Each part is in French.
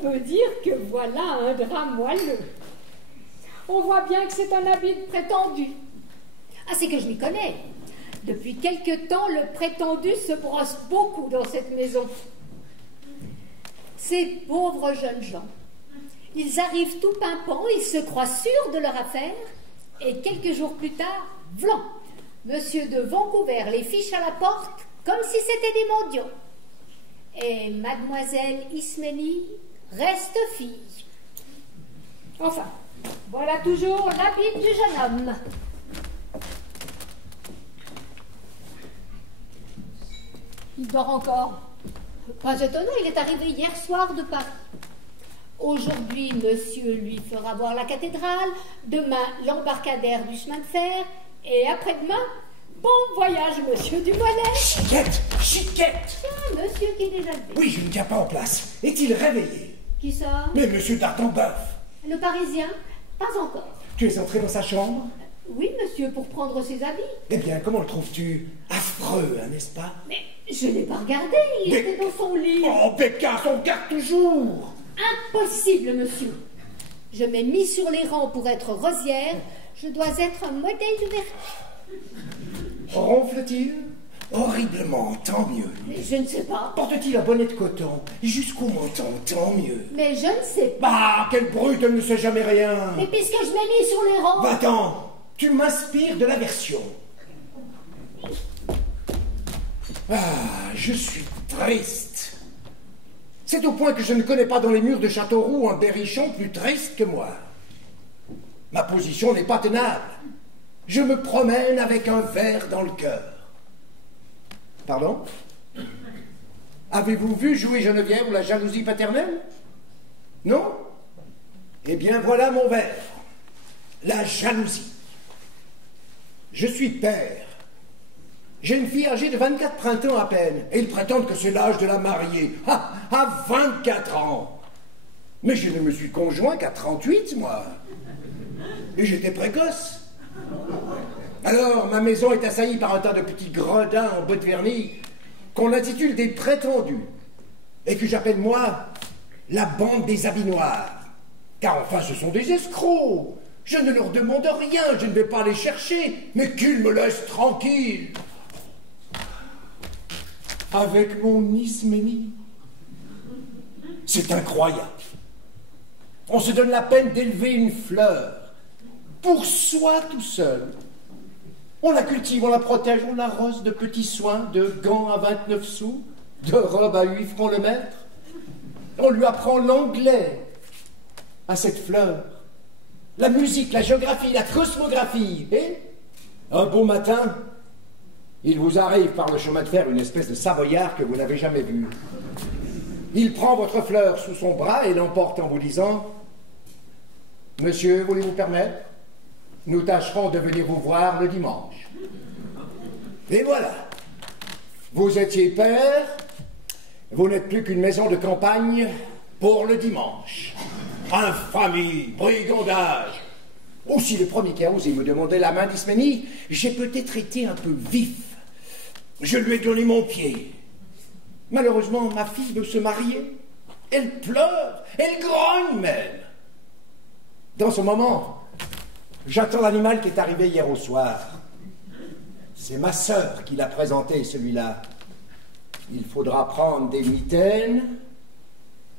peut dire que voilà un drap moelleux. On voit bien que c'est un habit de prétendu. Ah, c'est que je m'y connais. Depuis quelque temps, le prétendu se brosse beaucoup dans cette maison. Ces pauvres jeunes gens, ils arrivent tout pimpants, ils se croient sûrs de leur affaire, et quelques jours plus tard, vlan, Monsieur de Vancouver les fiche à la porte comme si c'était des mendiants. Et Mademoiselle Isménie reste fille. Enfin, voilà toujours l'habit du jeune homme. Il dort encore. Pas étonnant, il est arrivé hier soir de Paris. Aujourd'hui, monsieur lui fera voir la cathédrale, demain l'embarcadère du chemin de fer, et après-demain, bon voyage, monsieur Dumoulin. Chiquette, Chiquette! Tiens, monsieur qui est déjà levé. Oui, je ne tiens pas en place. Est-il réveillé? Qui ça? Mais monsieur Dartemboeuf. Le Parisien? Pas encore. Tu es entré dans sa chambre? Oui, monsieur, pour prendre ses habits. Eh bien, comment le trouves-tu? Affreux, hein, n'est-ce pas? Mais je n'ai pas regardé, il était dans son lit. Oh, Bécard, on regarde toujours! Impossible, monsieur. Je m'ai mis sur les rangs pour être rosière. Je dois être un modèle de vertu. Ronfle-t-il? Horriblement, tant mieux. Mais je ne sais pas. Porte-t-il un bonnet de coton? Jusqu'au menton, tant mieux. Mais je ne sais pas. Bah, quelle brute, elle ne sait jamais rien. Mais puisque je m'ai mis sur les rangs... Va-t'en, tu m'inspires de l'aversion. Ah, je suis triste. C'est au point que je ne connais pas dans les murs de Châteauroux un berrichon plus triste que moi. Ma position n'est pas tenable. Je me promène avec un verre dans le cœur. Pardon? Avez-vous vu jouer Geneviève ou la jalousie paternelle? Non? Eh bien, voilà mon verre. La jalousie. Je suis père. J'ai une fille âgée de 24 printemps à peine, et ils prétendent que c'est l'âge de la marier. Ah, à 24 ans! Mais je ne me suis conjoint qu'à 38, moi. Et j'étais précoce. Alors, ma maison est assaillie par un tas de petits gredins en bottes vernis qu'on intitule des prétendus, et que j'appelle, moi, la bande des habits noirs. Car enfin, ce sont des escrocs. Je ne leur demande rien, je ne vais pas les chercher, mais qu'ils me laissent tranquille. Avec mon Isménie. C'est incroyable. On se donne la peine d'élever une fleur pour soi tout seul. On la cultive, on la protège, on l'arrose de petits soins, de gants à 29 sous, de robes à 8 francs le mètre. On lui apprend l'anglais à cette fleur, la musique, la géographie, la cosmographie. Et un beau matin, il vous arrive par le chemin de fer une espèce de savoyard que vous n'avez jamais vu. Il prend votre fleur sous son bras et l'emporte en vous disant « Monsieur, voulez-vous permettre? Nous tâcherons de venir vous voir le dimanche. » Et voilà. Vous étiez père, vous n'êtes plus qu'une maison de campagne pour le dimanche. Infamie, brigandage. Aussi, le premier qui a osé me demander la main d'Isménie, j'ai peut-être été un peu vif. Je lui ai donné mon pied. Malheureusement, ma fille veut se marier. Elle pleure, elle grogne même. Dans ce moment, j'attends l'animal qui est arrivé hier au soir. C'est ma sœur qui l'a présenté, celui-là. Il faudra prendre des mitaines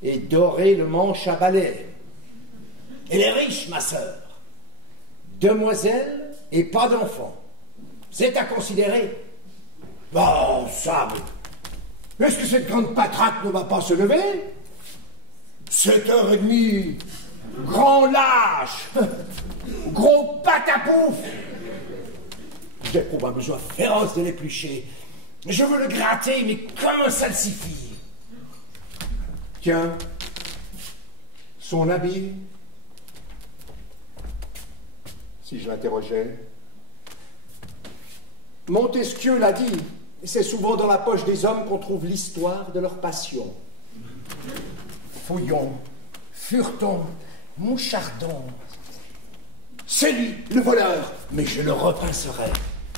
et dorer le manche à balai. Elle est riche, ma sœur. Demoiselle et pas d'enfant. C'est à considérer. Bon, ça, est-ce que cette grande patraque ne va pas se lever? 7h30, grand lâche, gros patapouf. J'éprouve un besoin féroce de l'éplucher. Je veux le gratter, mais comme un salsifis. Tiens, son habit. Si je l'interrogeais. Montesquieu l'a dit, c'est souvent dans la poche des hommes qu'on trouve l'histoire de leur passion. Fouillons, furetons, mouchardons. C'est lui, le voleur, mais je le repincerai.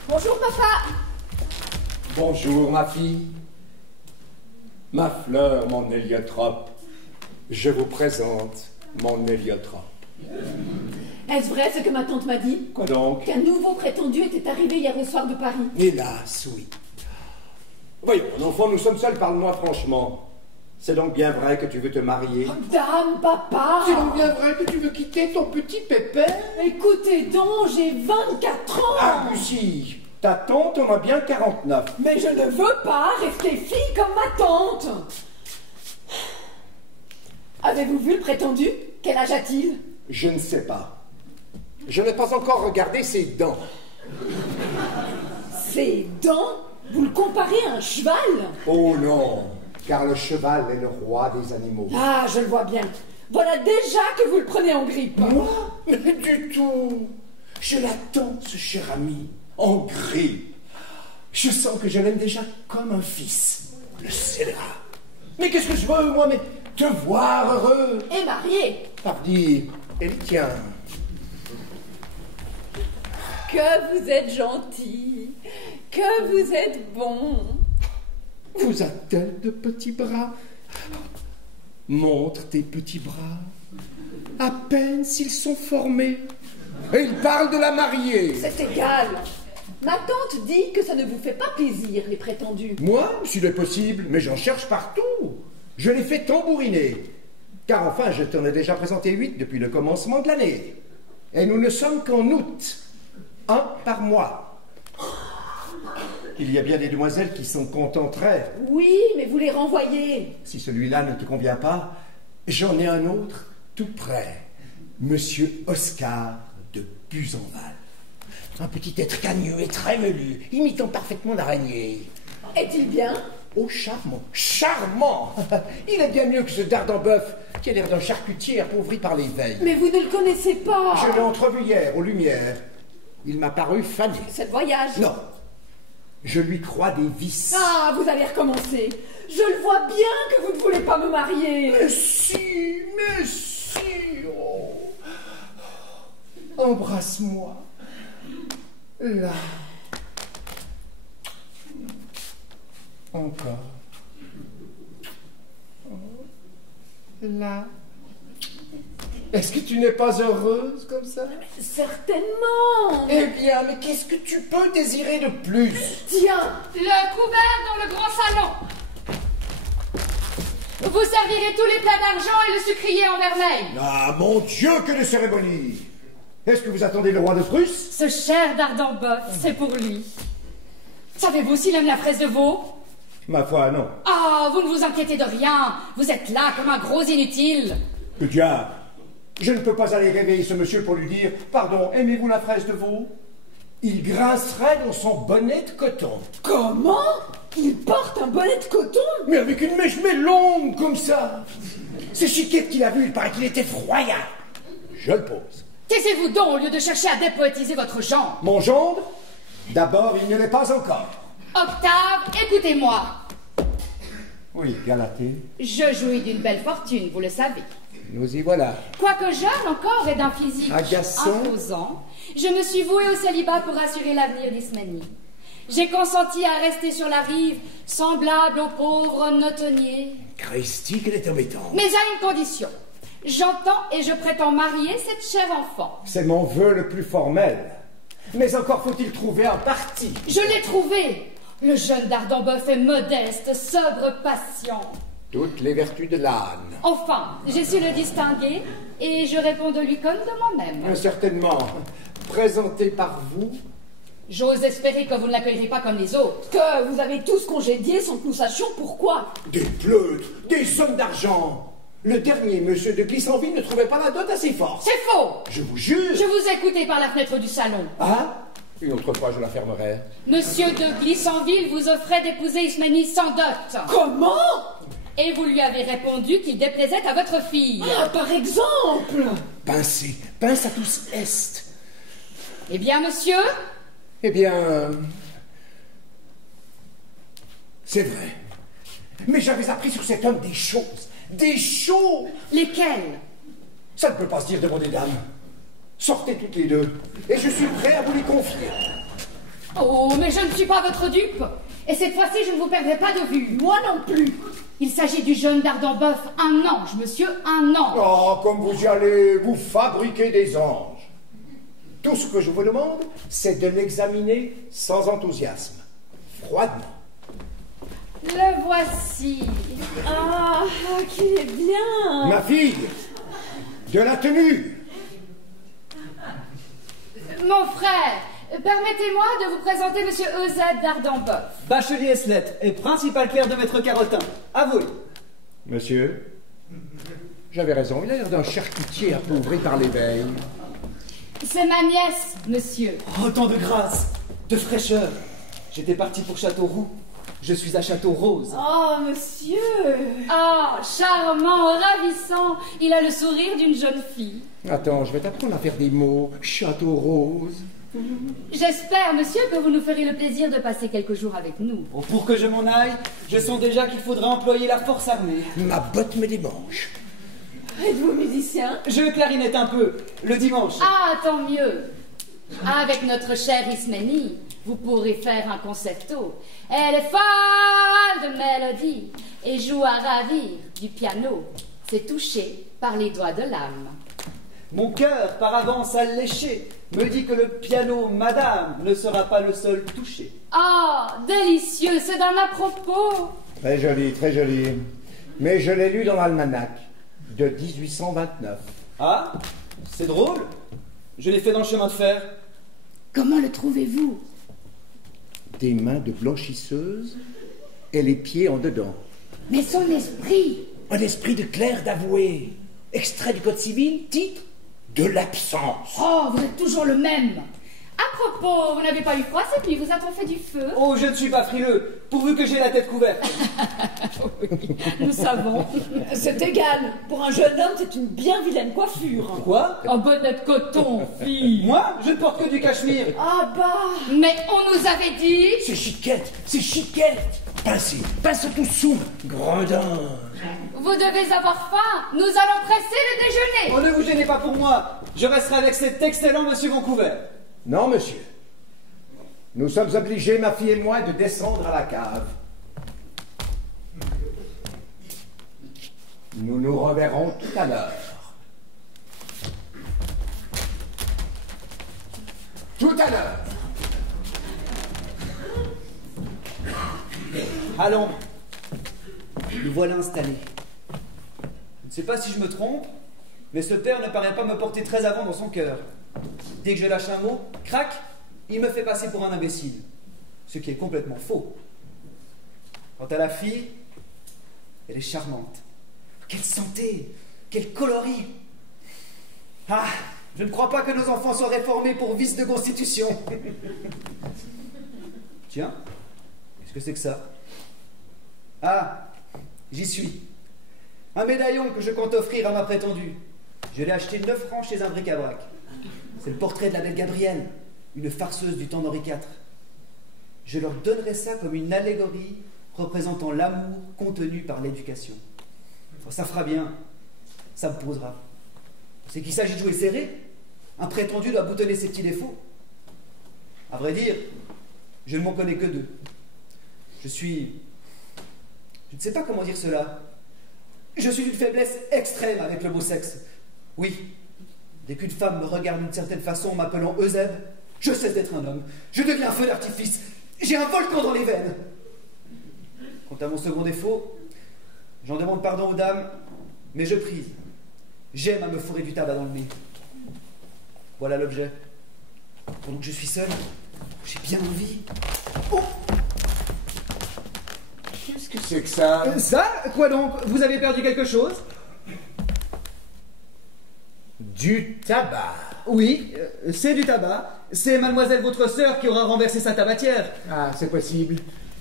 Bonjour, papa. Bonjour, ma fille. Ma fleur, mon héliotrope. Je vous présente mon héliotrope. Est-ce vrai ce que ma tante m'a dit? Quoi donc? Qu'un nouveau prétendu était arrivé hier au soir de Paris. Hélas, oui. Voyons, mon enfant, nous sommes seuls, parle-moi franchement. C'est donc bien vrai que tu veux te marier? Dame, papa! C'est donc bien vrai que tu veux quitter ton petit pépère? Écoutez donc, j'ai 24 ans! Ah, Lucie, ta tante en a bien 49. Mais je ne veux pas rester fille comme ma tante! Avez-vous vu le prétendu? Quel âge a-t-il? Je ne sais pas. Je n'ai pas encore regardé ses dents. Ses dents? Vous le comparez à un cheval? Oh non, car le cheval est le roi des animaux. Ah, je le vois bien. Voilà déjà que vous le prenez en grippe. Moi? Mais du tout. Je l'attends, ce cher ami, en grippe. Je sens que je l'aime déjà comme un fils. Le scélérat. Mais qu'est-ce que je veux, moi, mais te voir heureux. Et marié. Pardi, et le tien. Que vous êtes gentil. Que vous êtes bon. Vous a-t-elle de petits bras? Montre tes petits bras. À peine s'ils sont formés. Et il parle de la marier. C'est égal. Ma tante dit que ça ne vous fait pas plaisir, les prétendus. Moi, s'il est possible, mais j'en cherche partout. Je les fais tambouriner. Car enfin, je t'en ai déjà présenté 8 depuis le commencement de l'année. Et nous ne sommes qu'en août. 1 par mois. Il y a bien des demoiselles qui s'en contenteraient. Oui, mais vous les renvoyez. Si celui-là ne te convient pas, j'en ai un autre tout près. Monsieur Oscar de Buzenval. Un petit être cagneux et très velu, imitant parfaitement l'araignée. Est-il bien? Oh, charmant, charmant! Il est bien mieux que ce Dardanboeuf, qui a l'air d'un charcutier appauvri par les veilles. Mais vous ne le connaissez pas. Je l'ai entrevu hier, aux Lumières. Il m'a paru fané. C'est le voyage. Non. Je lui crois des vices. Ah, vous allez recommencer. Je le vois bien que vous ne voulez pas me marier. Mais si, oh. Embrasse-moi. Là. Encore. Là. Est-ce que tu n'es pas heureuse comme ça? Certainement. Eh bien, mais qu'est-ce que tu peux désirer de plus? Tiens. Le couvert dans le grand salon. Vous servirez tous les plats d'argent et le sucrier en vermeil. Ah, mon Dieu, que de cérémonie! Est-ce que vous attendez le roi de Prusse? Ce cher Dardanboeuf, c'est pour lui. Savez-vous s'il aime la fraise de veau? Ma foi, non. Ah, vous ne vous inquiétez de rien. Vous êtes là comme un gros inutile. Que diable! Je ne peux pas aller réveiller ce monsieur pour lui dire « Pardon, aimez-vous la fraise de veau ?» Il grincerait dans son bonnet de coton. Comment? Il porte un bonnet de coton? Mais avec une mèche longue comme ça. C'est Chiquette qui l'a vu, il paraît qu'il était effroyable. Je le pose. Taisez-vous donc au lieu de chercher à dépoétiser votre genre. Mon gendre? D'abord, il ne l'est pas encore. Octave, écoutez-moi. Oui, Galatée. Je jouis d'une belle fortune, vous le savez. Nous y voilà. Quoique jeune encore et d'un physique agaçant, imposant, je me suis vouée au célibat pour assurer l'avenir d'Ismanie. J'ai consenti à rester sur la rive, semblable au pauvre notonnier. Christi, qu'elle est embêtante. Mais à une condition. J'entends et je prétends marier cette chère enfant. C'est mon vœu le plus formel. Mais encore faut-il trouver un parti. Je l'ai trouvé. Le jeune Dardanboeuf est modeste, sobre, patient. Toutes les vertus de l'âne. Enfin, j'ai su le distinguer et je réponds de lui comme de moi-même. Certainement. Présenté par vous. J'ose espérer que vous ne l'accueillerez pas comme les autres. Que vous avez tous congédié sans que nous sachions pourquoi. Des pleutres, des sommes d'argent. Le dernier, monsieur de Glissanville, ne trouvait pas la dot assez forte. C'est faux. Je vous jure. Je vous ai écouté par la fenêtre du salon. Ah? Une autre fois, je la fermerai. Monsieur de Glissanville vous offrait d'épouser Ismanie sans dot. Comment? Et vous lui avez répondu qu'il déplaisait à votre fille. Ah, par exemple. Pincez, pince à tous est. Eh bien, monsieur? Eh bien... c'est vrai. Mais j'avais appris sur cet homme des choses. Des choses. Lesquelles? Ça ne peut pas se dire, demandez dame. Sortez toutes les deux, et je suis prêt à vous les confier. Oh, mais je ne suis pas votre dupe. Et cette fois-ci, je ne vous perdrai pas de vue. Moi non plus. Il s'agit du jeune Dardenboeuf, un ange, monsieur, un ange. Oh, comme vous y allez, vous fabriquez des anges. Tout ce que je vous demande, c'est de l'examiner sans enthousiasme, froidement. Le voici. Ah, qu'il est bien. Ma fille, de la tenue. Mon frère, permettez-moi de vous présenter monsieur Eusèbe Dardenboeuf. Bachelier Eslet et principal clerc de Maître Carotin. Avouez. Monsieur, j'avais raison, il a l'air d'un charcutier appauvri par l'éveil. C'est ma nièce, monsieur. Oh, tant de grâce, de fraîcheur. J'étais parti pour Châteauroux. Je suis à Château-Rose. Oh, monsieur. Ah, charmant, ravissant. Il a le sourire d'une jeune fille. Attends, je vais t'apprendre à faire des mots. Château Rose. J'espère, monsieur, que vous nous ferez le plaisir de passer quelques jours avec nous. Oh, pour que je m'en aille, je sens déjà qu'il faudrait employer la force armée. Ma botte me démange. Êtes-vous musicien? Je clarinette un peu, le dimanche. Ah, tant mieux. Avec notre chère Isménie, vous pourrez faire un concerto. Elle est folle de mélodie et joue à ravir du piano. C'est touché par les doigts de l'âme. Mon cœur, par avance alléché, me dit que le piano, madame, ne sera pas le seul touché. Ah, délicieux, c'est d'un à-propos. Très joli, très joli. Mais je l'ai lu dans l'almanach de 1829. Ah, c'est drôle. Je l'ai fait dans le chemin de fer. Comment le trouvez-vous? Des mains de blanchisseuse et les pieds en dedans. Mais son esprit. Un esprit de clerc d'avoué. Extrait du Code civil, titre de l'absence. Oh, vous êtes toujours le même. À propos, vous n'avez pas eu froid cette nuit, vous a-t-on fait du feu? Oh, je ne suis pas frileux, pourvu que j'ai la tête couverte. Oui, nous savons. C'est égal. Pour un jeune homme, c'est une bien vilaine coiffure. Quoi? En bonnet de coton, fille. Moi, je ne porte que du cachemire. Ah bah. Mais on nous avait dit... C'est chiquette, c'est chiquette. Pincez, pince tout soum, gredin. Vous devez avoir faim, nous allons presser le déjeuner. Oh, ne vous gênez pas pour moi, je resterai avec cet excellent monsieur Vancouver. Non, monsieur. Nous sommes obligés, ma fille et moi, de descendre à la cave. Nous nous reverrons tout à l'heure. Tout à l'heure. Allons, nous voilà installés. Je ne sais pas si je me trompe, mais ce père ne paraît pas me porter très avant dans son cœur. Dès que je lâche un mot, crac, il me fait passer pour un imbécile. Ce qui est complètement faux. Quant à la fille, elle est charmante. Quelle santé, quel coloris. Ah, je ne crois pas que nos enfants soient réformés pour vice de constitution. Tiens, qu'est-ce que c'est que ça? Ah, j'y suis. Un médaillon que je compte offrir à ma prétendue. Je l'ai acheté 9 francs chez un bric-à-brac. C'est le portrait de la belle Gabrielle, une farceuse du temps d'Henri IV. Je leur donnerai ça comme une allégorie représentant l'amour contenu par l'éducation. Oh, ça fera bien, ça me posera. C'est qu'il s'agit de jouer serré. Un prétendu doit boutonner ses petits défauts. À vrai dire, je ne m'en connais que 2. Je ne sais pas comment dire cela. Je suis d'une faiblesse extrême avec le beau sexe. Oui, dès qu'une femme me regarde d'une certaine façon en m'appelant Eusèbe, je cesse d'être un homme. Je deviens un feu d'artifice. J'ai un volcan dans les veines. Quant à mon second défaut, j'en demande pardon aux dames, mais je prise. J'aime à me fourrer du tabac dans le nez. Voilà l'objet. Pendant que je suis seul, j'ai bien envie. Oh! Qu'est-ce que c'est que ça? Ça? Quoi donc? Vous avez perdu quelque chose? Du tabac. Oui, c'est du tabac. C'est mademoiselle votre sœur qui aura renversé sa tabatière. Ah, c'est possible.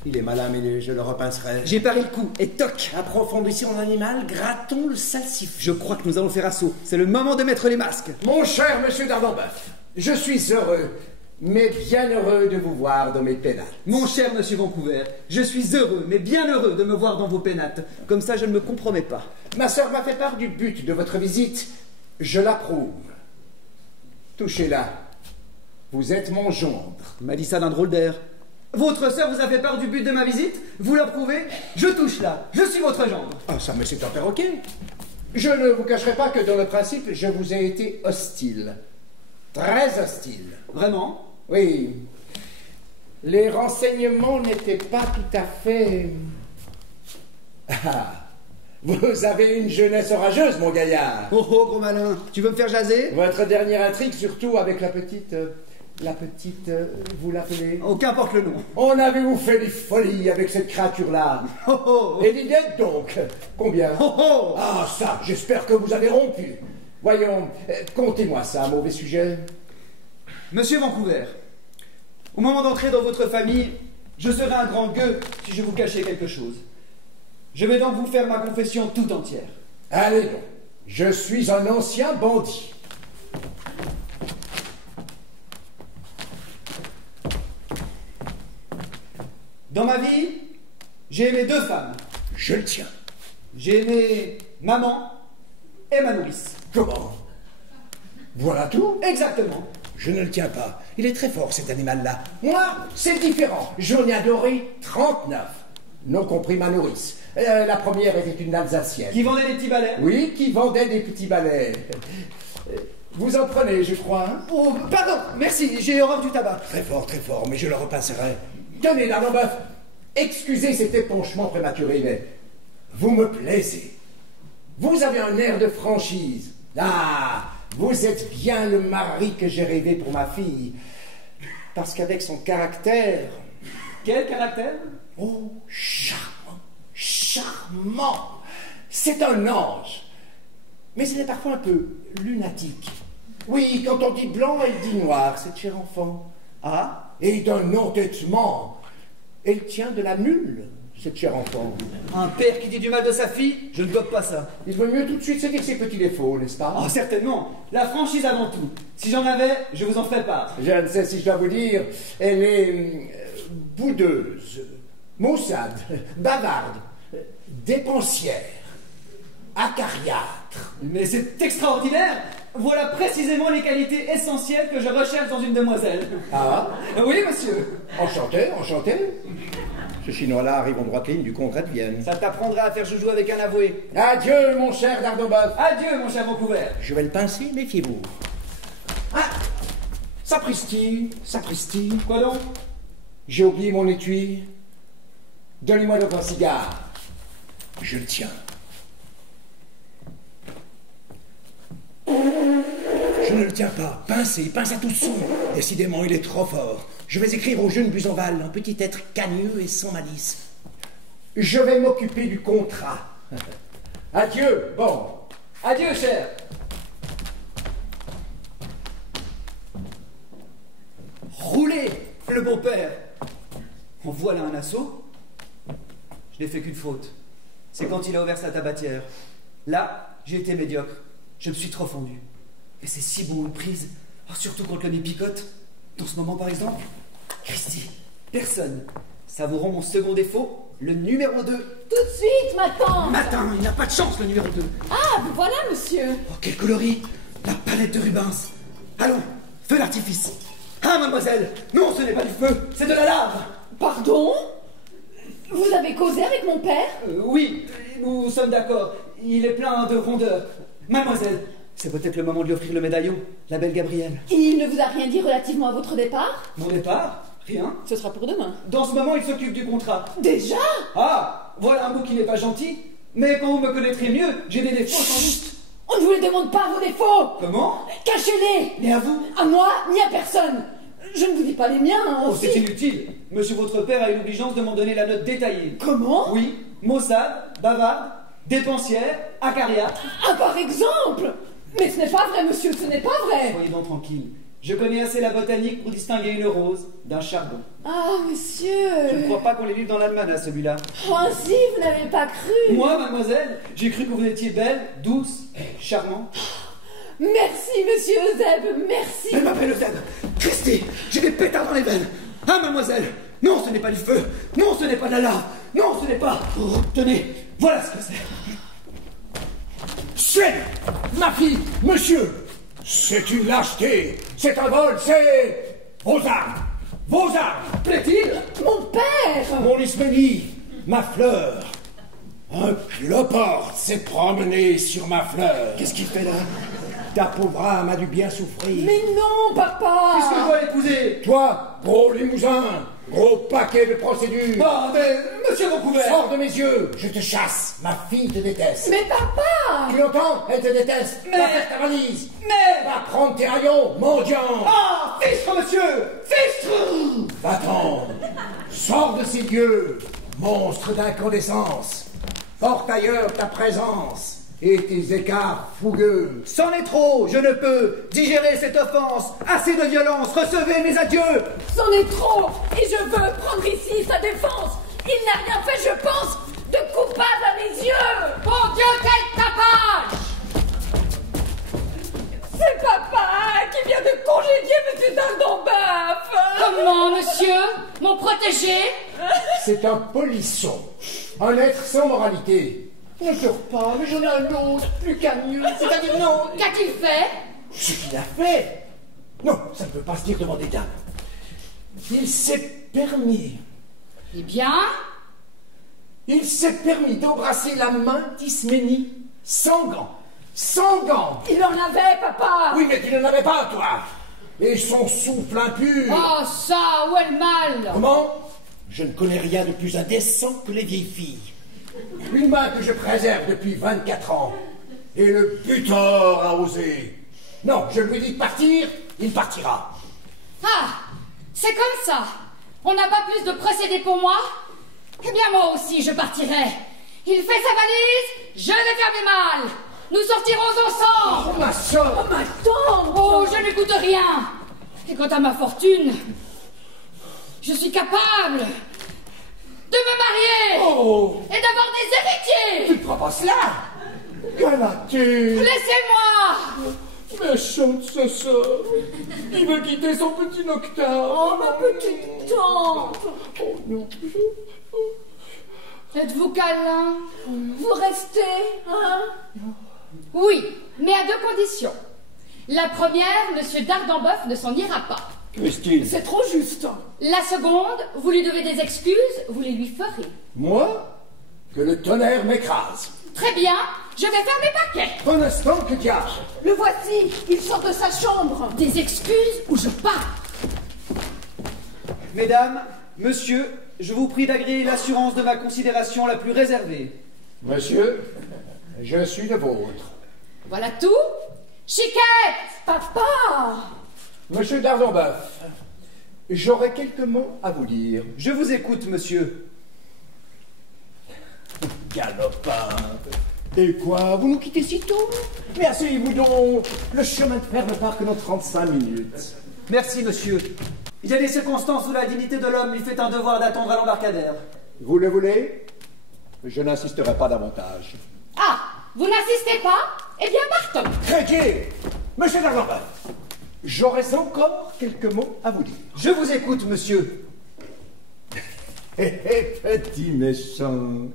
Il est malin, mais je le repincerai. J'ai paré le coup, et toc! Approfondissons l'animal, grattons le salsifis. Je crois que nous allons faire assaut. C'est le moment de mettre les masques. Mon cher monsieur Dardenboeuf, je suis heureux, mais bien heureux de vous voir dans mes pénates. Mon cher monsieur Vancouver, je suis heureux, mais bien heureux de me voir dans vos pénates. Comme ça, je ne me compromets pas. Ma sœur m'a fait part du but de votre visite. Je l'approuve. Touchez-la. Vous êtes mon gendre. Il m'a dit ça d'un drôle d'air. Votre sœur vous a fait part du but de ma visite? Vous l'approuvez? Je touche là. Je suis votre gendre. Ah, ça, mais c'est un perroquet. Je ne vous cacherai pas que dans le principe, je vous ai été hostile. Très hostile. Vraiment? Oui. Les renseignements n'étaient pas tout à fait... Ah, vous avez une jeunesse orageuse, mon gaillard. Oh, oh, gros malin. Tu veux me faire jaser? Votre dernière intrigue, surtout avec la petite, vous l'appelez? Oh, qu'importe le nom. On avait-vous fait des folies avec cette créature-là? Oh, oh, oh. Et l'idée donc? Combien? Oh, oh. Ah, ça, j'espère que vous avez rompu. Voyons, contez-moi ça, mauvais sujet. Monsieur Vancouver, au moment d'entrer dans votre famille, je serai un grand gueux si je vous cachais quelque chose. Je vais donc vous faire ma confession tout entière. Allez donc, je suis un ancien bandit. Dans ma vie, j'ai aimé 2 femmes. Je le tiens. J'ai aimé maman et ma nourrice. Comment? Voilà tout? Exactement. Je ne le tiens pas. Il est très fort, cet animal-là. Moi, c'est différent. J'en ai adoré 39. Non compris ma nourrice. La première était une Alsacienne. Qui vendait des petits balais? Oui, qui vendait des petits balais. Vous en prenez, je crois, hein? Oh, pardon, merci, j'ai horreur du tabac. Très fort, mais je le repasserai. Tenez, là, Lambeuf. Excusez cet épanchement prématuré, mais vous me plaisez. Vous avez un air de franchise. Ah, vous êtes bien le mari que j'ai rêvé pour ma fille. Parce qu'avec son caractère... Quel caractère? Oh, charmant, charmant. C'est un ange. Mais elle est parfois un peu lunatique. Oui, quand on dit blanc, elle dit noir, cette chère enfant. Ah? Et d'un entêtement. Elle tient de la mule, cette chère enfant. Un père qui dit du mal de sa fille? Je ne gobe pas ça. Il vaut mieux tout de suite se dire ses petits défauts, n'est-ce pas? Oh, certainement. La franchise avant tout. Si j'en avais, je vous en ferais part. Je ne sais si je dois vous dire, elle est boudeuse, maussade, bavarde, dépensière, acariâtre. Mais c'est extraordinaire. Voilà précisément les qualités essentielles que je recherche dans une demoiselle. Ah? Oui, monsieur. Enchanté, enchanté. Ce chinois-là arrive en droite ligne du congrès de Vienne. Ça t'apprendra à faire joujou avec un avoué. Adieu, mon cher Dardoboeuf. Adieu, mon cher Vancouver. Je vais le pincer, méfiez-vous. Ah! Sapristi, sapristi. Quoi donc? J'ai oublié mon étui. Donnez-moi donc un cigare. Je le tiens. Je ne le tiens pas. Pincez, pince à tout son. Décidément, il est trop fort. Je vais écrire au jeune Buzenval, un petit être cagneux et sans malice. Je vais m'occuper du contrat. Adieu, bon. Adieu, cher. Roulez, le beau-père. En voilà un assaut. Je n'ai fait qu'une faute. C'est quand il a ouvert sa tabatière. Là, j'ai été médiocre. Je me suis trop fendu. Et c'est si bon une prise. Oh, surtout quand le nez picote. Dans ce moment, par exemple. Christy, personne. Ça vous rend mon second défaut, le numéro 2. Tout de suite, ma tante. Matin, il n'a pas de chance, le numéro 2. Ah, vous voilà, monsieur. Oh, quel coloris. La palette de Rubens. Allons, feu d'artifice. Ah, mademoiselle. Non, ce n'est pas du feu, c'est de la lave. Pardon? Vous avez causé avec mon père? Oui, nous sommes d'accord. Il est plein de rondeur. Mademoiselle, c'est peut-être le moment de lui offrir le médaillon, la belle Gabrielle. Il ne vous a rien dit relativement à votre départ? Mon départ? Rien. Ce sera pour demain. Dans ce moment, il s'occupe du contrat. Déjà? Ah, voilà un mot qui n'est pas gentil. Mais quand vous me connaîtrez mieux, j'ai des défauts sans doute. On ne vous les demande pas, vos défauts. Comment? Cachez-les. Mais à vous? À moi, ni à personne. Je ne vous dis pas les miens, hein, Oh, aussi. c'est inutile. Monsieur votre père a eu l'obligeance de m'en donner la note détaillée. Comment? Oui, maussade, bavarde, dépensière, acariâtre. Ah, par exemple. Mais ce n'est pas vrai, monsieur, ce n'est pas vrai. Soyez donc tranquille. Je connais assez la botanique pour distinguer une rose d'un chardon. Ah, monsieur. Je ne crois pas qu'on les livre dans l'almanach, celui-là. Oh, si, vous n'avez pas cru. Moi, mademoiselle, j'ai cru que vous étiez belle, douce, charmante. Merci, monsieur Eusèbe, merci. Elle m'appelle Eusèbe. Christy, j'ai des pétards dans les veines. Ah, mademoiselle, non, ce n'est pas du feu. Non, ce n'est pas de la lave. Non, ce n'est pas... Oh, tenez, voilà ce que c'est. C'est ma fille, monsieur. C'est une lâcheté. C'est un vol, c'est... Vos armes. Vos armes. Plaît-il? Mon faire? Mon Isménie, ma fleur. Un cloporte s'est promené sur ma fleur. Qu'est-ce qu'il fait là? Ta pauvre âme a dû bien souffrir. Mais non, papa! Puisque je dois l'épouser. Toi, gros limousin, gros paquet de procédures. Oh, mais, monsieur Recouvert! Sors de mes yeux, je te chasse. Ma fille te déteste. Mais papa! Tu l'entends? Elle te déteste. Mais- Va faire ta valise. Mais... Va prendre tes rayons, mendiant. Ah, fichtre, monsieur! Fichtre! Va-t'en. Sors de ces lieux, monstre d'incandescence. Porte ailleurs ta présence et tes écarts fougueux. C'en est trop, je ne peux digérer cette offense. Assez de violence, recevez mes adieux. C'en est trop! Et je veux prendre ici sa défense! Il n'a rien fait, je pense, de coupable à mes yeux! Bon Dieu, quel tapage! C'est papa qui vient de congédier monsieur Dindonbeuf! Comment, monsieur? Mon protégé? C'est un polisson, un être sans moralité. Ne pleure pas, mais j'en ai un autre, plus qu'un mieux. C'est-à-dire non. Qu'a-t-il fait? Ce qu'il a fait. Non, ça ne peut pas se dire devant des dames. Il s'est permis. Eh bien? Il s'est permis d'embrasser la main d'Isménie sans gants. Sans gants. Il en avait, papa! Oui, mais tu n'en avais pas, toi. Et son souffle impur. Oh, ça, où est le mal? Comment? Je ne connais rien de plus indécent que les vieilles filles. Une main que je préserve depuis 24 ans. Et le butor a osé. Non, je lui dis de partir, il partira. Ah, c'est comme ça. On n'a pas plus de procédés pour moi? Eh bien, moi aussi, je partirai. Il fait sa valise, je vais faire mes malles. Nous sortirons ensemble. Oh, ma soeur. Ma tante! Oh, je n'écoute rien. Et quant à ma fortune, je suis capable de me marier Oh, et d'avoir des héritiers. tu ne crois pas cela? Qu'en as-tu? Laissez-moi. Méchante sa sœur. Il veut quitter son petit Nocta. Oh, ma petite tante! Oh non. Êtes-vous câlin? Vous restez, hein? Oui, mais à deux conditions. La première, monsieur Dardamboeuf ne s'en ira pas. Christine. C'est trop juste. La seconde, vous lui devez des excuses, vous les lui ferez. Moi? Que le tonnerre m'écrase. Très bien, je vais faire mes paquets. Un instant, que diable. Le voici, il sort de sa chambre. Des excuses ou je pars. Mesdames, monsieur, je vous prie d'agréer l'assurance de ma considération la plus réservée. Monsieur, je suis le vôtre. Voilà tout. Chiquette! Papa! Monsieur Dardamboeuf, j'aurais quelques mots à vous dire. Je vous écoute, monsieur. Galopin. Et quoi, vous nous quittez si tôt? Mais asseyez-vous donc. Le chemin de fer ne part que dans 35 minutes. Merci, monsieur. Il y a des circonstances où la dignité de l'homme lui fait un devoir d'attendre à l'embarcadère. Vous le voulez? Je n'insisterai pas davantage. Ah, vous n'insistez pas? Eh bien, partons. Crédier, monsieur Dardamboeuf, j'aurais encore quelques mots à vous dire. Je vous écoute, monsieur. Petit méchant.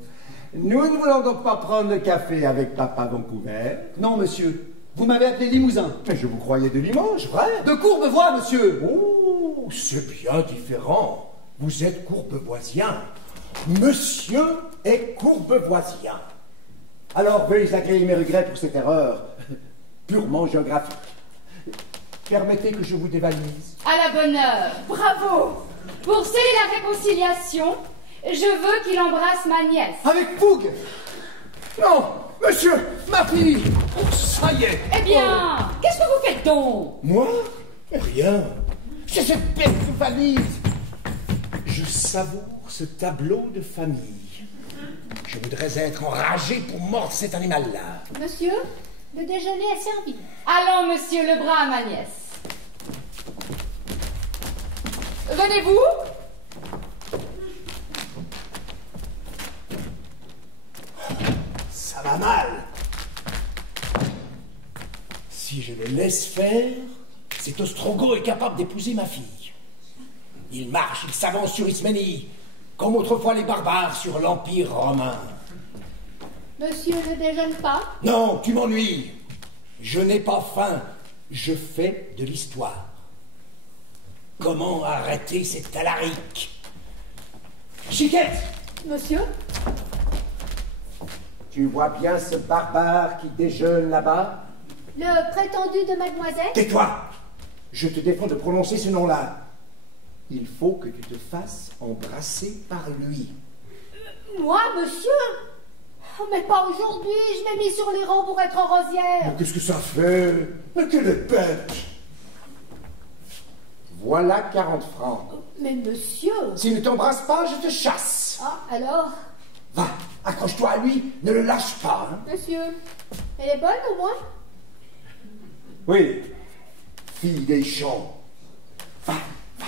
Nous ne voulons donc pas prendre le café avec papa Vancouver. Non, monsieur. Vous m'avez appelé Limousin. Mais je vous croyais de Limoges, vrai? De Courbevoie, monsieur. Oh, c'est bien différent. Vous êtes courbevoisien. Monsieur est courbevoisien. Alors, veuillez agréer mes regrets pour cette erreur purement géographique. Permettez que je vous dévalise. À la bonne heure. Bravo! Pour sceller la réconciliation, je veux qu'il embrasse ma nièce. Avec fougue! Non, monsieur, ma fille! Oh, ça y est! Eh bien, qu'est-ce que vous faites donc? Moi? Rien. C'est cette bête de valise. Je savoure ce tableau de famille. Je voudrais être enragé pour mordre cet animal-là. Monsieur, le déjeuner est servi. Allons, monsieur, le bras à ma nièce. Venez-vous? Ça va mal. Si je le laisse faire, cet Ostrogo est capable d'épouser ma fille. Il marche, il s'avance sur Isménie, comme autrefois les barbares sur l'Empire romain. Monsieur ne déjeune pas? Non, tu m'ennuies. Je n'ai pas faim. Je fais de l'histoire. Comment arrêter cet Alaric? Chiquette! Monsieur? Tu vois bien ce barbare qui déjeune là-bas? Le prétendu de mademoiselle? Tais-toi! Je te défends de prononcer ce nom-là. Il faut que tu te fasses embrasser par lui. Moi, monsieur? Oh, mais pas aujourd'hui, je m'ai mis sur les rangs pour être rosière. Mais qu'est-ce que ça fait? Mais quelle bête! Voilà 40 francs. Mais monsieur... S'il ne t'embrasse pas, je te chasse. Ah, alors? Va, accroche-toi à lui, ne le lâche pas. Hein. Monsieur, elle est bonne au moins? Oui, fille des champs. Va, va.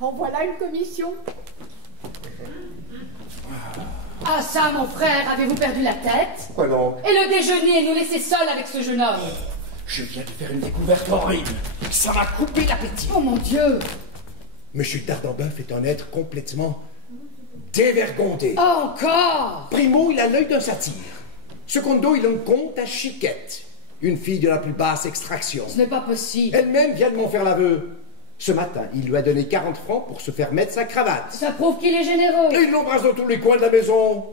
En voilà une commission. Ah ça, mon frère, avez-vous perdu la tête? Quoi donc? Et le déjeuner, nous laisser seuls avec ce jeune homme? Je viens de faire une découverte horrible. Ça m'a coupé l'appétit. Oh mon Dieu! Monsieur Tardembeuf est un être complètement dévergondé. Encore! Primo, il a l'œil d'un satyre. Secondo, il en compte à Chiquette, une fille de la plus basse extraction. Ce n'est pas possible. Elle-même vient de m'en faire l'aveu. Ce matin, il lui a donné 40 francs pour se faire mettre sa cravate. Ça prouve qu'il est généreux. Et il l'embrasse dans tous les coins de la maison.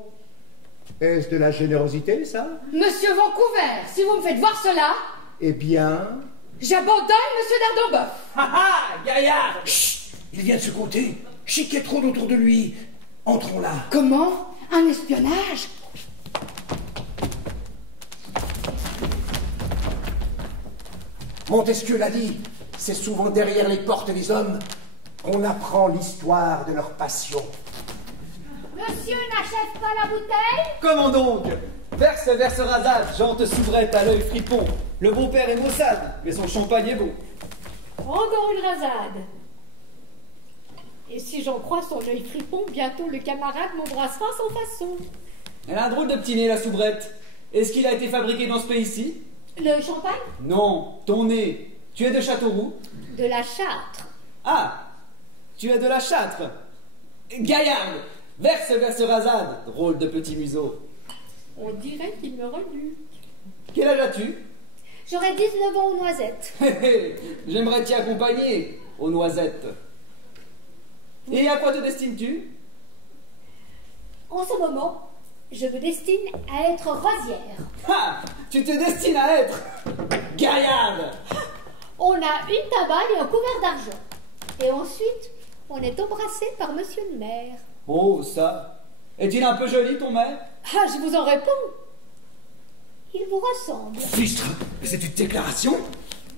Est-ce de la générosité, ça? Monsieur Vancouver, si vous me faites voir cela, Eh bien... j'abandonne Monsieur Dardembeuf. Ha ha, gaillard! Chut! Il vient de ce côté. Chiquette rôde autour de lui. Entrons là. Comment? Un espionnage? Montesquieu l'a dit. C'est souvent derrière les portes des hommes qu'on apprend l'histoire de leur passion. Monsieur n'achète pas la bouteille? Comment donc? Verse rasade, jante soubrette à l'œil fripon. Le bon-père est maussade, mais son champagne est bon. Encore une rasade. Et si j'en crois son œil fripon, bientôt le camarade m'embrassera sans façon. Elle a un drôle de petit nez, la soubrette. Est-ce qu'il a été fabriqué dans ce pays-ci? Le champagne? Non, ton nez. Tu es de Châteauroux? De la Châtre. Ah, tu es de la Châtre. Gaillarde, verse rasade, drôle de petit museau. On dirait qu'il me remue. Quel âge as-tu? J'aurai 19 ans aux noisettes. J'aimerais t'y accompagner, aux noisettes. Et à quoi te destines-tu? En ce moment, je me destine à être rosière. Ah, tu te destines à être gaillarde. On a une tabac et un couvert d'argent. Et ensuite, on est embrassé par monsieur le maire. Oh, ça. Est-il un peu joli, ton maire? Ah, je vous en réponds. Il vous ressemble. Fistre, c'est une déclaration?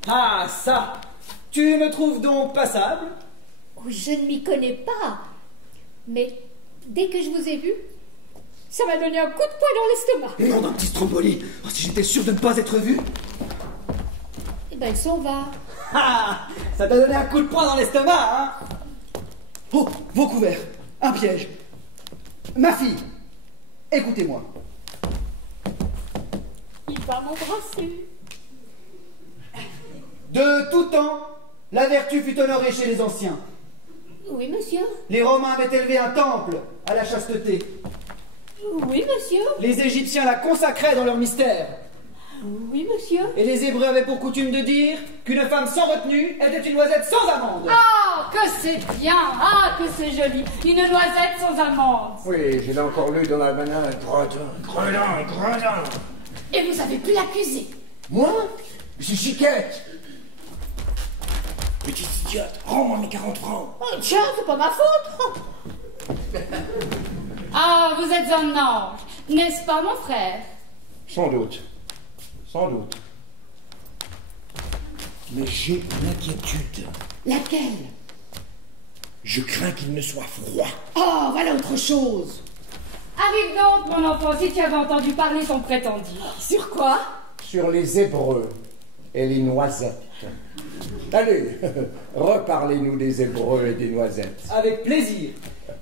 Ah, ça. Tu me trouves donc passable? Oh, je ne m'y connais pas. Mais dès que je vous ai vu, ça m'a donné un coup de poing dans l'estomac. Non, d'un petit Stromboli. Oh, si j'étais sûr de ne pas être vu. Eh ben, il s'en va. Ah, ça t'a donné un coup de poing dans l'estomac, hein? Oh, Vancouver, un piège. Ma fille, écoutez-moi. Il va m'embrasser. De tout temps, la vertu fut honorée chez les anciens. Oui, monsieur. Les Romains avaient élevé un temple à la chasteté. Oui, monsieur. Les Égyptiens la consacraient dans leur mystère. Oui, monsieur. Et les Hébreux avaient pour coutume de dire qu'une femme sans retenue était une noisette sans amande. Ah, que c'est bien! Ah, que c'est joli! Une noisette sans amande! Oui, je l'ai encore lu dans la banane. Gredin. Et vous avez pu l'accuser! Moi? C'est Chiquette. Petite idiote, rends-moi mes 40 francs. Oh, tiens, c'est pas ma faute. Ah, vous êtes un ange, n'est-ce pas, mon frère? Sans doute. Sans doute. Mais j'ai une inquiétude. Laquelle? Je crains qu'il ne soit froid. Oh, voilà autre chose! Arrive donc, mon enfant, si tu avais entendu parler ton prétendu. Sur quoi? Sur les Hébreux et les noisettes. Allez, reparlez-nous des Hébreux et des noisettes. Avec plaisir.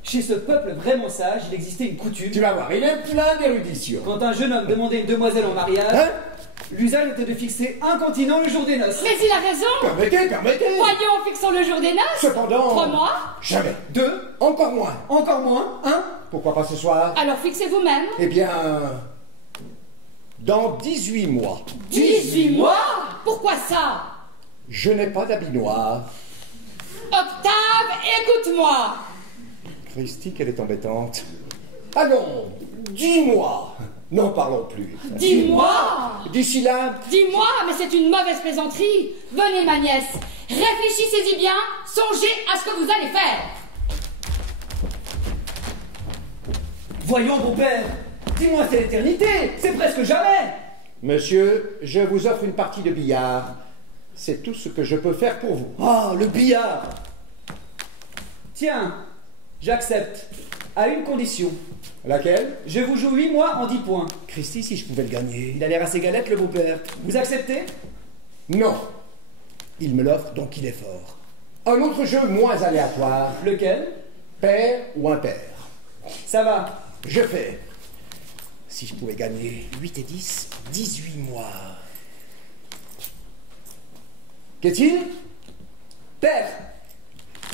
Chez ce peuple vraiment sage, il existait une coutume. Tu vas voir, il est plein d'érudition. Quand un jeune homme demandait une demoiselle en mariage, Hein? l'usage était de fixer un continent le jour des noces. Mais il a raison! Permettez. Voyons, fixons le jour des noces! Cependant... 3 mois? Jamais. 2, Encore moins. encore moins, 1. Pourquoi pas ce soir? Alors fixez vous-même. Eh bien... Dans 18 mois. 18 mois? Pourquoi ça? Je n'ai pas d'habit noir. Octave, écoute-moi! Christy, qu'elle est embêtante. Allons, dis-moi. N'en parlons plus. Dis-moi! D'ici là, Dis-moi, mais c'est une mauvaise plaisanterie. Venez, ma nièce, réfléchissez-y bien, songez à ce que vous allez faire. Voyons, beau-père. Dis-moi, c'est l'éternité. C'est presque jamais. monsieur, je vous offre une partie de billard. C'est tout ce que je peux faire pour vous. Ah, le billard. Tiens, j'accepte. À une condition. Laquelle? Je vous joue 8 mois en 10 points. Christy, si je pouvais le gagner. Il a l'air assez galette, le beau-père. Vous acceptez? Non. Il me l'offre, donc il est fort. Un autre jeu moins aléatoire. Lequel? Père ou impair. Ça va. Je fais. Si je pouvais gagner 8 et 10, 18 mois. Qu'est-il? Père.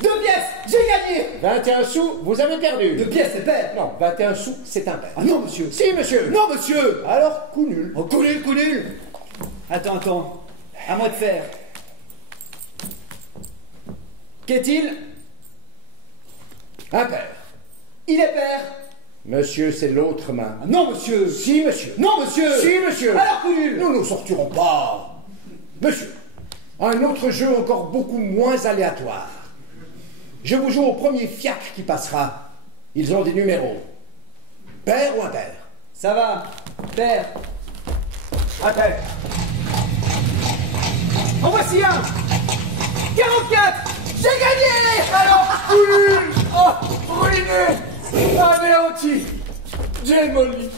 2 pièces. J'ai gagné. 21 sous, vous avez perdu. 2 pièces, c'est père. Non, 21 sous, c'est impair. Ah non, monsieur. Si, monsieur. Non, monsieur. Alors, coup nul. Oh, coup nul, coup nul. Attends. À moi de faire. Qu'est-il? Impair. Il est père. Monsieur, c'est l'autre main. Ah non, monsieur. Si, monsieur. Non, monsieur. Si, monsieur. Alors, coup nul. Nous ne sortirons pas. Monsieur, un autre jeu encore beaucoup moins aléatoire. Je vous joue au premier fiacre qui passera. Ils ont des numéros. Père ou impair? Ça va. Père. Impair. En voici un. 44. J'ai gagné. Alors, oh, ruiné, anéanti, démoli.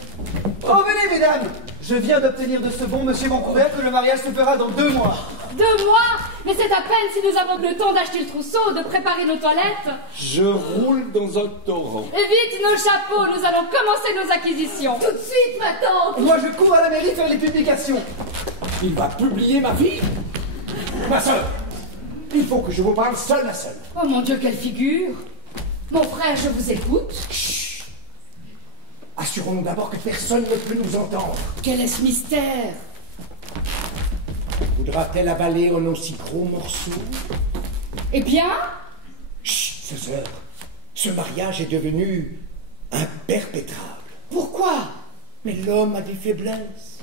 Oh, venez, mesdames. Je viens d'obtenir de ce bon monsieur Vancouver que le mariage se fera dans 2 mois. 2 mois? Mais c'est à peine si nous avons le temps d'acheter le trousseau, de préparer nos toilettes. Je roule dans un torrent. Et vite, nos chapeaux, nous allons commencer nos acquisitions. Tout de suite, ma tante. Moi, je cours à la mairie faire les publications. Il va publier ma vie? Ma sœur, il faut que je vous parle seul à seul. Oh mon Dieu, quelle figure! Mon frère, je vous écoute. Chut. Assurons-nous d'abord que personne ne peut nous entendre. Quel est ce mystère? Voudra-t-elle avaler un aussi gros morceau? Eh bien? Chut, sœur, ce mariage est devenu imperpétrable. Pourquoi? Mais l'homme a des faiblesses.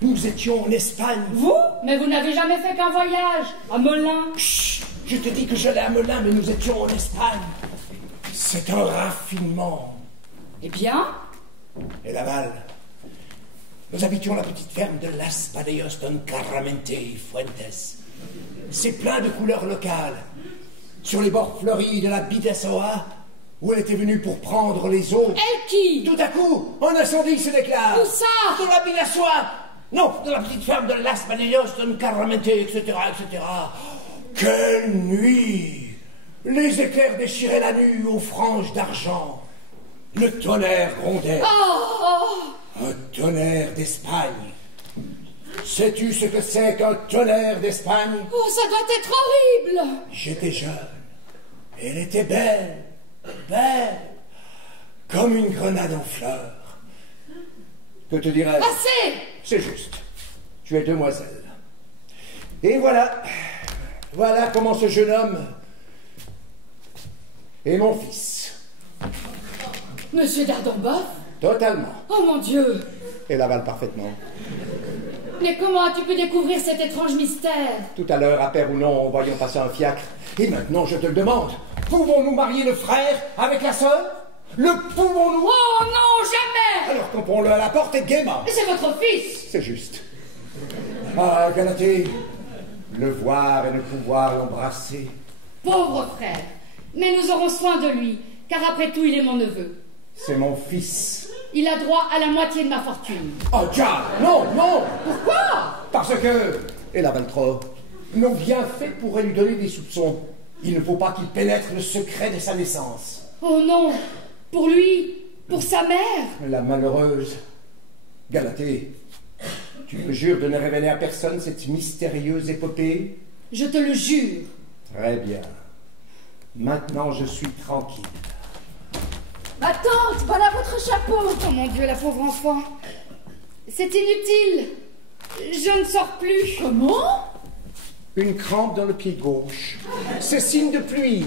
Nous étions en Espagne. Vous? Mais vous n'avez jamais fait qu'un voyage. À Melun. Chut, je te dis que j'allais à Melun, mais nous étions en Espagne. C'est un raffinement. Eh bien? Et Laval, nous habitions la petite ferme de Las Padeos don Carramente Fuentes. C'est plein de couleurs locales. Sur les bords fleuris de la Bidasoa, où elle était venue pour prendre les eaux. Elle qui? Tout à coup, un incendie se déclare. Où ça? De la Bidasoa. Non, de la petite ferme de Las Padeos don Carramente, etc., etc. Quelle nuit! Les éclairs déchiraient la nuit aux franges d'argent. Le tonnerre grondait. Un tonnerre d'Espagne. Sais-tu ce que c'est qu'un tonnerre d'Espagne? Oh, ça doit être horrible. J'étais jeune. Elle était belle, belle, comme une grenade en fleurs. Que te dirais-je? Assez. C'est juste. Tu es demoiselle. Et voilà. Voilà comment ce jeune homme est mon fils. Monsieur Dardemboff? Totalement. Oh mon Dieu. Elle avale parfaitement. Mais comment as-tu pu découvrir cet étrange mystère? Tout à l'heure, à père ou non, en voyant passer un fiacre. Et maintenant, je te le demande. Pouvons-nous marier le frère avec la sœur? Le pouvons-nous? Oh non, jamais. Alors tampons-le à la porte et gaiement. C'est votre fils. C'est juste. Ah, Galatée, le voir et ne pouvoir l'embrasser. Pauvre frère. Mais nous aurons soin de lui, car après tout, il est mon neveu. C'est mon fils. Il a droit à la moitié de ma fortune. Oh, Jack, non, non. Pourquoi? Parce que, et la trop, nos bienfaits pourraient lui donner des soupçons. Il ne faut pas qu'il pénètre le secret de sa naissance. Oh non. Pour lui, pour sa mère. La malheureuse. Galatée, tu me jures de ne révéler à personne cette mystérieuse épopée? Je te le jure. Très bien. Maintenant, je suis tranquille. Ma tante, voilà votre chapeau. Oh mon Dieu, la pauvre enfant. C'est inutile. Je ne sors plus. Comment? Une crampe dans le pied gauche. C'est signe de pluie.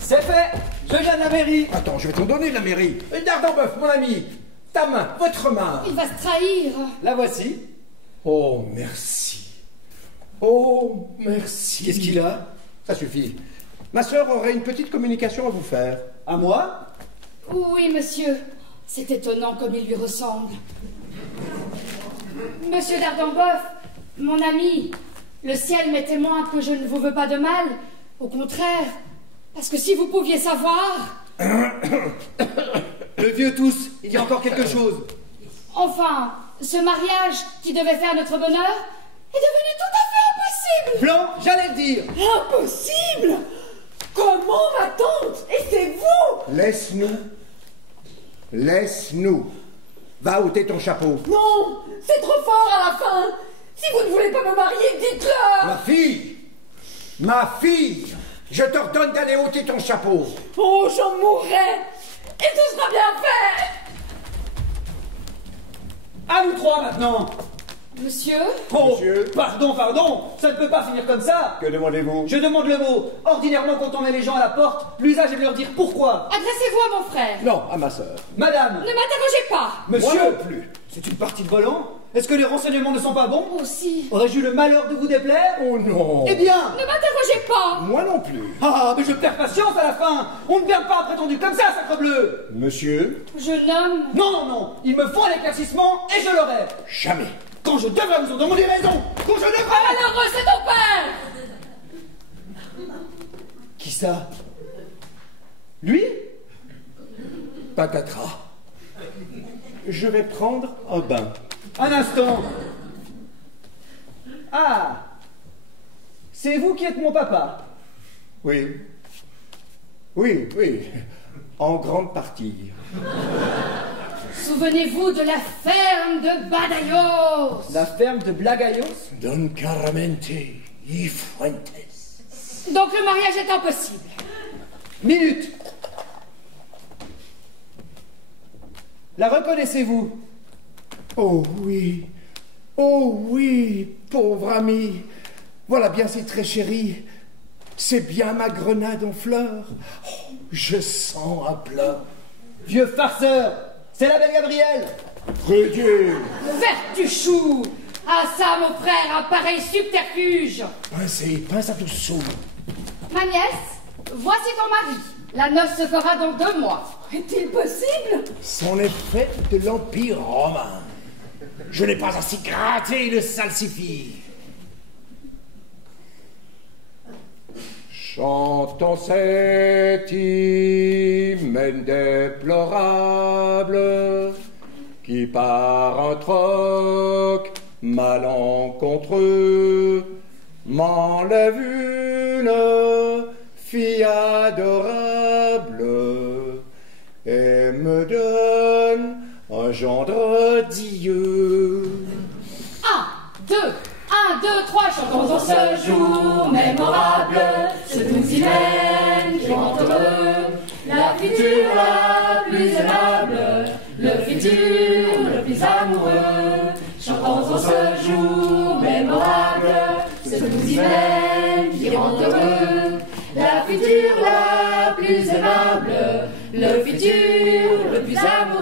C'est fait. Je viens de la mairie. Attends, je vais t'en donner de la mairie. Dardamboeuf, mon ami, ta main, votre main. Il va se trahir. La voici. Oh, merci. Oh, merci. Qu'est-ce qu'il a? Ça suffit. Ma sœur aurait une petite communication à vous faire. À moi? Oui, monsieur. C'est étonnant comme il lui ressemble. Monsieur Dardamboeuf, mon ami, le ciel m'est témoin que je ne vous veux pas de mal. Au contraire, parce que si vous pouviez savoir... Le vieux tous, il y a encore quelque chose. Enfin, ce mariage qui devait faire notre bonheur est devenu tout à fait impossible. Blanc, j'allais le dire. Impossible! Comment, ma tante? Et c'est vous? Laisse-nous. Laisse-nous. Va ôter ton chapeau. Non! C'est trop fort à la fin! Si vous ne voulez pas me marier, dites-le! Ma fille. Ma fille. Je t'ordonne d'aller ôter ton chapeau. Oh, j'en mourrai! Et ce sera bien fait! À nous trois maintenant. Monsieur? Oh, Monsieur. pardon, ça ne peut pas finir comme ça. Que demandez-vous? Je demande le mot. Ordinairement, quand on met les gens à la porte, l'usage est de leur dire pourquoi. Adressez-vous à mon frère. Non, à ma sœur. Madame, Ne m'interrogez pas. monsieur, Moi non plus. c'est une partie de volant. Est-ce que les renseignements ne sont pas bons? Aussi. Aurais-je eu le malheur de vous déplaire? Oh non. Eh bien, Ne m'interrogez pas. Moi non plus. ah, mais je perds patience à la fin. On ne perd pas un prétendu comme ça, sacrebleu. Monsieur, Je nomme... Non, il me faut un éclaircissement et je l'aurai. jamais. Quand je devrais vous en demander raison, quand je devrais... Malheureux, c'est ton père. Qui ça? Lui? Patatras. Je vais prendre un bain. Un instant. Ah, c'est vous qui êtes mon papa. Oui. Oui, oui. En grande partie. Souvenez-vous de la ferme de Badajoz. La ferme de Blagayos? Don Caramente y Fuentes. Donc le mariage est impossible. Minute. La reconnaissez-vous? Oh oui, pauvre ami. Voilà bien, c'est très chéri. C'est bien ma grenade en fleurs. Oh, je sens un pleur. Vieux farceur, c'est la belle Gabrielle. Prédieu. Vertuchou. Ah ça, mon frère, un pareil subterfuge. Pince à tout sous. Ma nièce, voici ton mari. La noce se fera dans 2 mois. Est-il possible? C'en est fait de l'Empire romain. Je n'ai pas ainsi gratté le salsifis. Chantons cet hymne déplorable qui par un troc malencontreux m'enlève une fille adorable et me donne un gendre dieu. 1, 2, 3, chantons en ce jour mémorable, ce doux hymne qui rend heureux, la future la plus aimable, le futur le plus amoureux. Chantons en ce jour mémorable, ce doux hymne qui rend heureux, la future la plus aimable, le futur le plus amoureux.